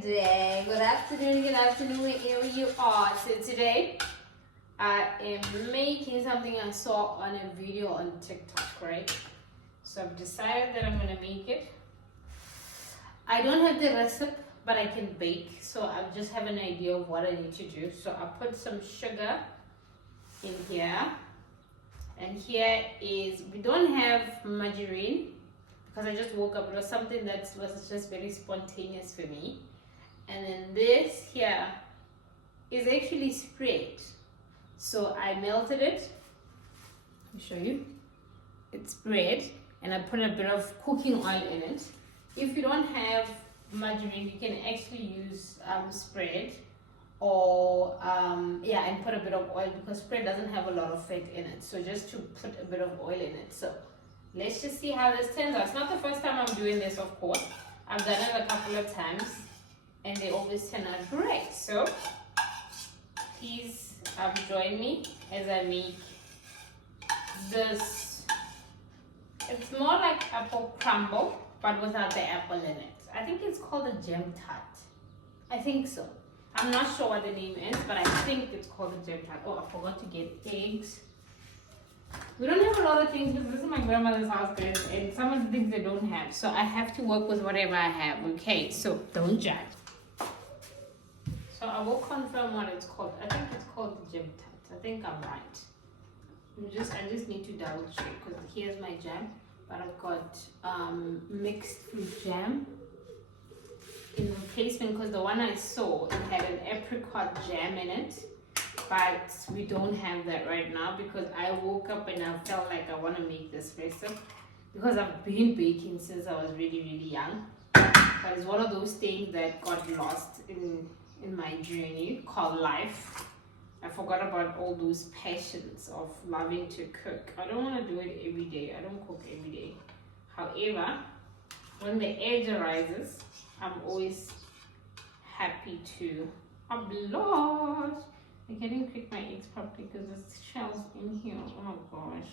good day, good afternoon, wherever you are. So today, I am making something I saw on a video on TikTok, right? So I've decided that I'm gonna make it. I don't have the recipe, but I can bake. So I just have an idea of what I need to do. So I put some sugar in here. And here is, we don't have margarine because I just woke up. It was something that was just very spontaneous for me. And then this here is actually spread. So I melted it. Let me show you. It's spread, and I put a bit of cooking oil in it. If you don't have margarine, you can actually use spread, or and put a bit of oil, because spread doesn't have a lot of fat in it. So just to put a bit of oil in it. So let's just see how this turns out. It's not the first time I'm doing this, of course. I've done it a couple of times and they always turn out great. So please join me as I make this. It's more like apple crumble, but without the apple in it. I think it's called a jam tart. I think so. I'm not sure what the name is, but I think it's called a jam tart. Oh, I forgot to get eggs. We don't have a lot of things because this is my grandmother's house, guys, and some of the things they don't have. So I have to work with whatever I have, okay? So don't judge. So I will confirm what it's called. I think it's called the jam tart. I think I'm right. I just need to double check, because here's my jam. But I've got mixed fruit jam in replacement, because the one I saw, it had an apricot jam in it. But we don't have that right now, because I woke up and I felt like I want to make this recipe, because I've been baking since I was really, really young. But it's one of those things that got lost in my journey called life. I forgot about all those passions of loving to cook. I don't want to do it every day. I don't cook every day. However, when the edge arises, I'm always happy to upload. I didn't cook my eggs properly because there's shells in here. Oh my gosh.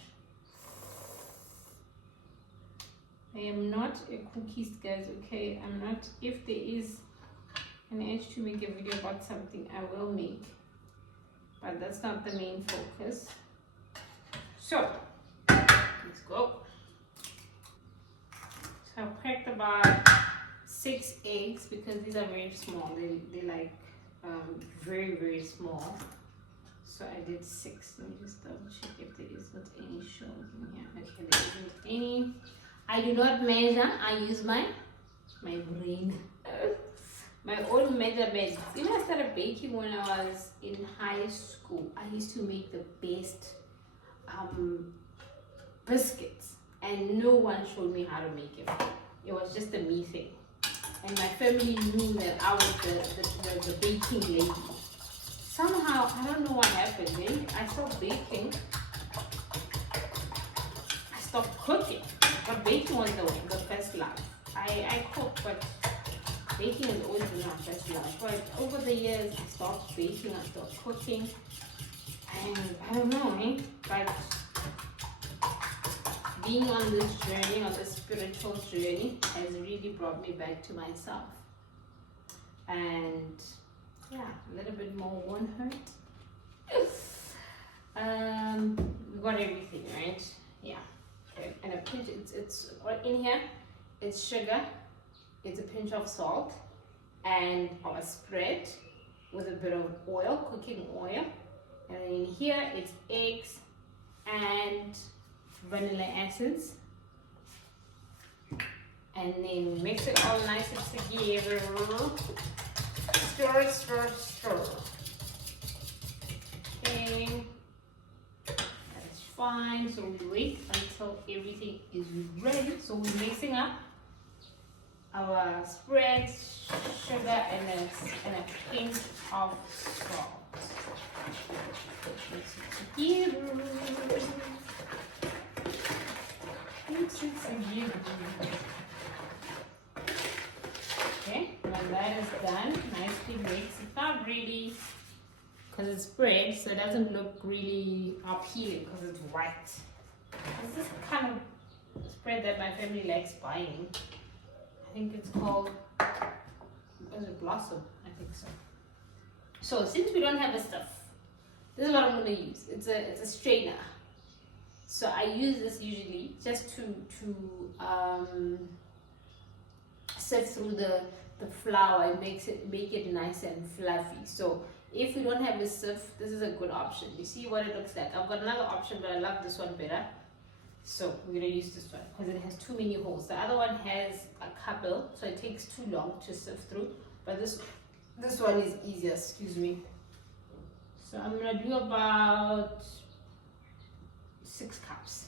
I am not a cookies, guys, okay? I'm not. If there is an edge to make a video about something, I will make. But that's not the main focus. So, let's go. So I've cracked about 6 eggs, because these are very small. They're like very, very small. So I did 6. Let me just double check if there is not any shells in here. Okay, there isn't any. I do not measure. I use my brain. My own measurements. You know, I started baking when I was in high school. I used to make the best biscuits, and no one showed me how to make it. It was just a me thing. And my family knew that I was the baking lady. Somehow, I don't know what happened. Then I stopped baking. I stopped cooking. But baking was the first love. I cook, but baking has always been my first love. But over the years, I stopped baking, I stopped cooking. And I don't know, but being on this journey, on this spiritual journey, has really brought me back to myself. And yeah, a little bit more won't hurt. We got everything, right? Yeah. Okay. And a pinch, it's in here, it's sugar, it's a pinch of salt, and our spread with a bit of oil, cooking oil. And then in here, it's eggs and vanilla essence, and then mix it all nice and together. Stir, stir, stir. Okay, that's fine. So we wait until everything is ready. So we're mixing up our spread, sugar, and a pinch of salt. Mix it together. Okay, when that is done, nicely mixed. It's not really, because it's spread, so it doesn't look really appealing because it's white. This is kind of spread that my family likes buying. I think it's called Was it blossom? I think so. So since we don't have a stuff, this is what I'm gonna use. It's a strainer. So I use this usually just to sift through the flour and make it nice and fluffy. So if we don't have a sift, this is a good option. You see what it looks like. I've got another option, but I love this one better. So we're gonna use this one because it has too many holes. The other one has a couple, so it takes too long to sift through. But this one is easier. Excuse me. So I'm gonna do about 6 cups.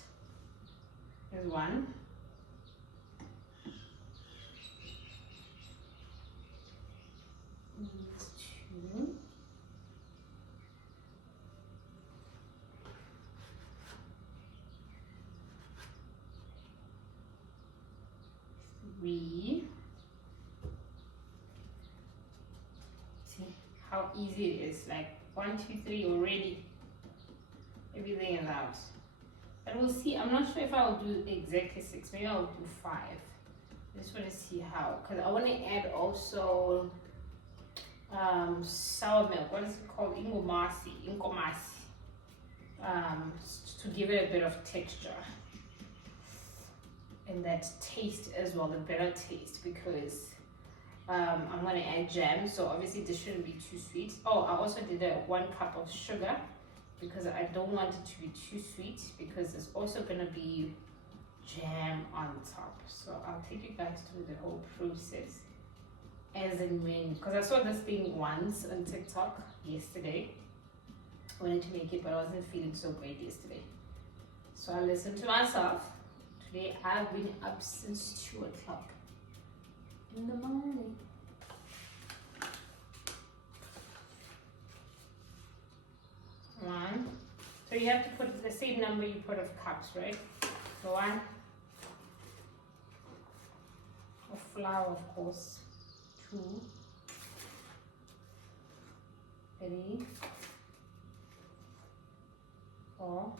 There's 1. There's 2. 3. See how easy it is, like 1, 2, 3 already. Everything is out. And we'll see. I'm not sure if I'll do exactly 6. Maybe I'll do 5. I just want to see how, because I want to add also sour milk. What is it called? Ingomasi. To give it a bit of texture and that taste as well, the better taste, because I'm going to add jam, so obviously this shouldn't be too sweet. Oh, I also did 1 cup of sugar because I don't want it to be too sweet, because there's also going to be jam on top. So I'll take you guys through the whole process as and when, because I saw this thing once on TikTok yesterday. I wanted to make it, but I wasn't feeling so great yesterday, so I listened to myself. Today I've been up since 2 o'clock in the morning. One. So you have to put the same number you put of cups, right? So 1 of flour, of course. 2, 3, 4,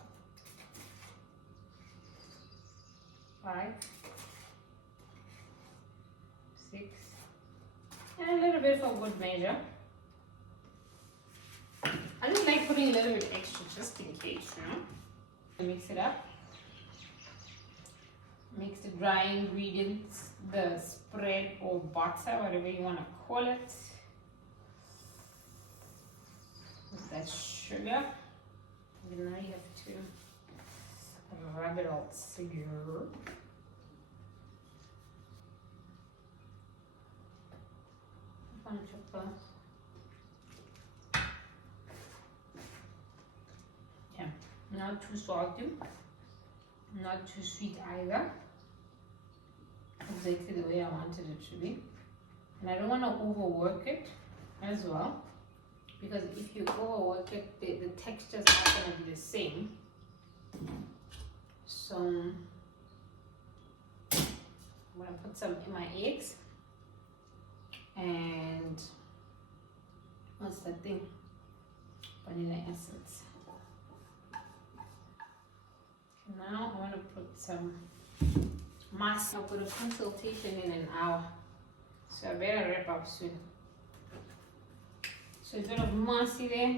5, 6, and a little bit for good measure. I just like putting a little bit extra just in case, you know. Mix it up. Mix the dry ingredients, the spread or butter, whatever you want to call it, with that sugar. And now you have to rub it all together. I'm gonna chop not too salty, not too sweet either. Exactly the way I wanted it to be. And I don't want to overwork it as well, because if you overwork it, the textures are going to be the same. So I'm going to put some in my eggs and what's that thing? Vanilla essence. Now I want to put some mask. I'll put a consultation in an hour, so I better wrap up soon. So a bit of massy there.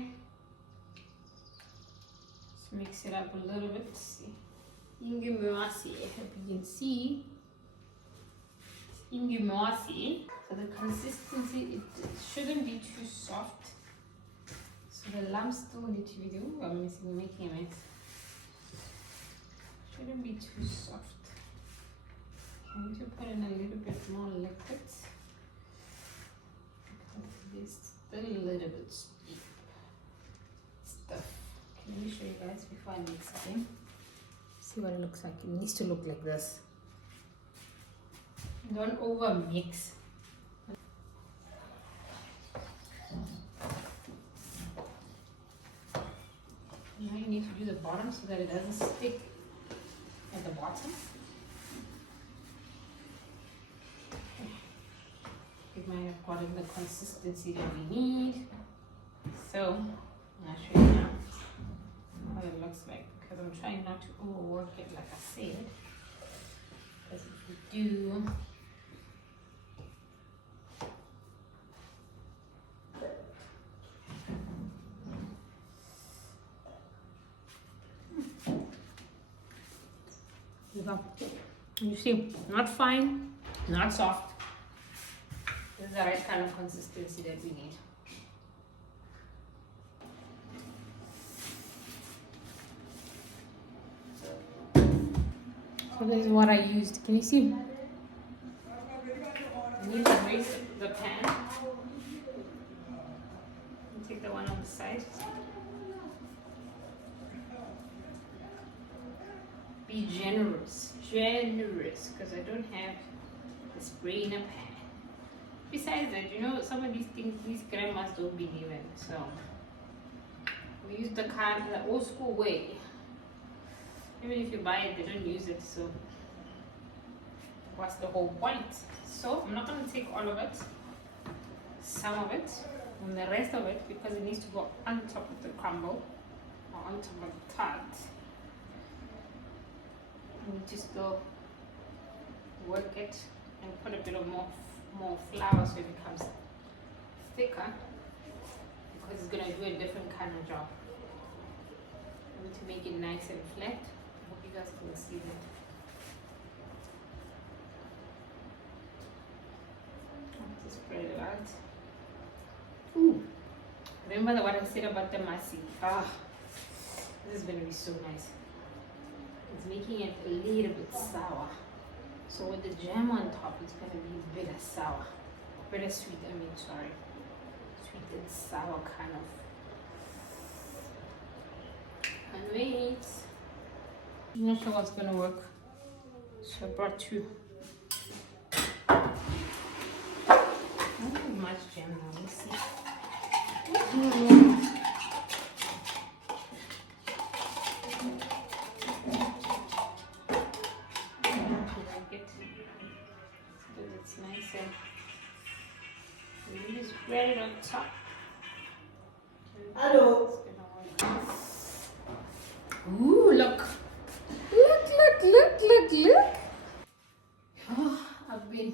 Let's mix it up a little bit. See, ingumasi. I hope you can see. Ingumasi. So the consistency, it shouldn't be too soft. So the lumps still need to be doing. I'm making a mix. Shouldn't be too soft. I need to put in a little bit more liquid because it's still a little bit steep stuff. Let me show you guys before I mix it in. See what it looks like. It needs to look like this. Don't over mix. Now you need to do the bottom so that it doesn't stick at the bottom. It might have gotten the consistency that we need. So I'll show you now what it looks like, because I'm trying not to overwork it like I said. Because if you do, go. You see, not fine, not soft. This is the right kind of consistency that we need. So this is what I used. Can you see? You need to raise the pan. Take the one on the side. Be generous, because I don't have the spray in a pan. Besides that, you know, some of these things, these grandmas don't believe in. So we use the old school way. Even if you buy it, they don't use it. So what's the whole point? So I'm not going to take all of it, some of it, and the rest of it, because it needs to go on top of the crumble or on top of the tart. And you just go work it and put a bit of more flour so it becomes thicker, because it's going to do a different kind of job. I need to make it nice and flat. I hope you guys can see that. Just spread it out. Ooh, remember what I said about the masi? This is going to be so nice. It's making it a little bit sour. So with the jam on top, it's going to be bitter sour. Bitter sweet, sorry. Sweet and sour kind of. And wait. I'm not sure what's going to work. So I brought two. Not much jam now, let's see. It's nice and you just spread it on top. Hello. Ooh, look. Look. Oh, I've been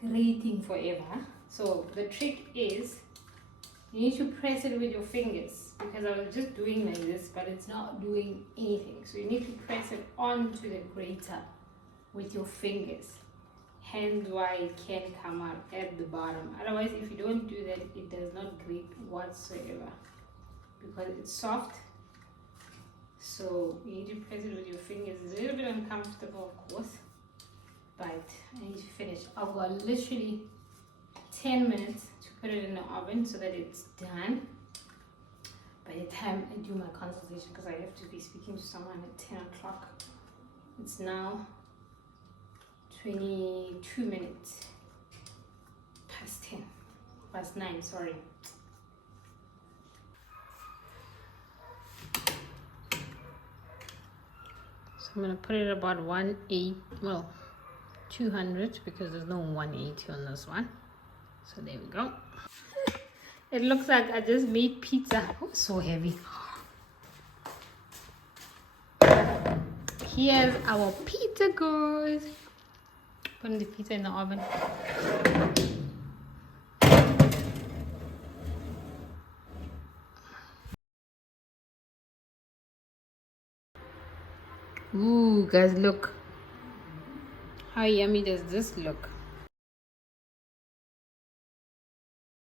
grating forever. So the trick is you need to press it with your fingers, because I was just doing like this, but it's not doing anything. So you need to press it onto the grater with your fingers. Hence why it can come out at the bottom. Otherwise, if you don't do that, it does not grate whatsoever, because it's soft. So you need to press it with your fingers. It's a little bit uncomfortable, of course, but I need to finish. I've got literally 10 minutes to put it in the oven so that it's done by the time I do my consultation, because I have to be speaking to someone at 10 o'clock. It's now 22 minutes past 9, sorry. So I'm going to put it about 200, because there's no 180 on this one. So there we go. It looks like I just made pizza. Oh, so heavy. Here's our pizza, guys. Putting the pizza in the oven. Ooh, guys, look. How yummy does this look?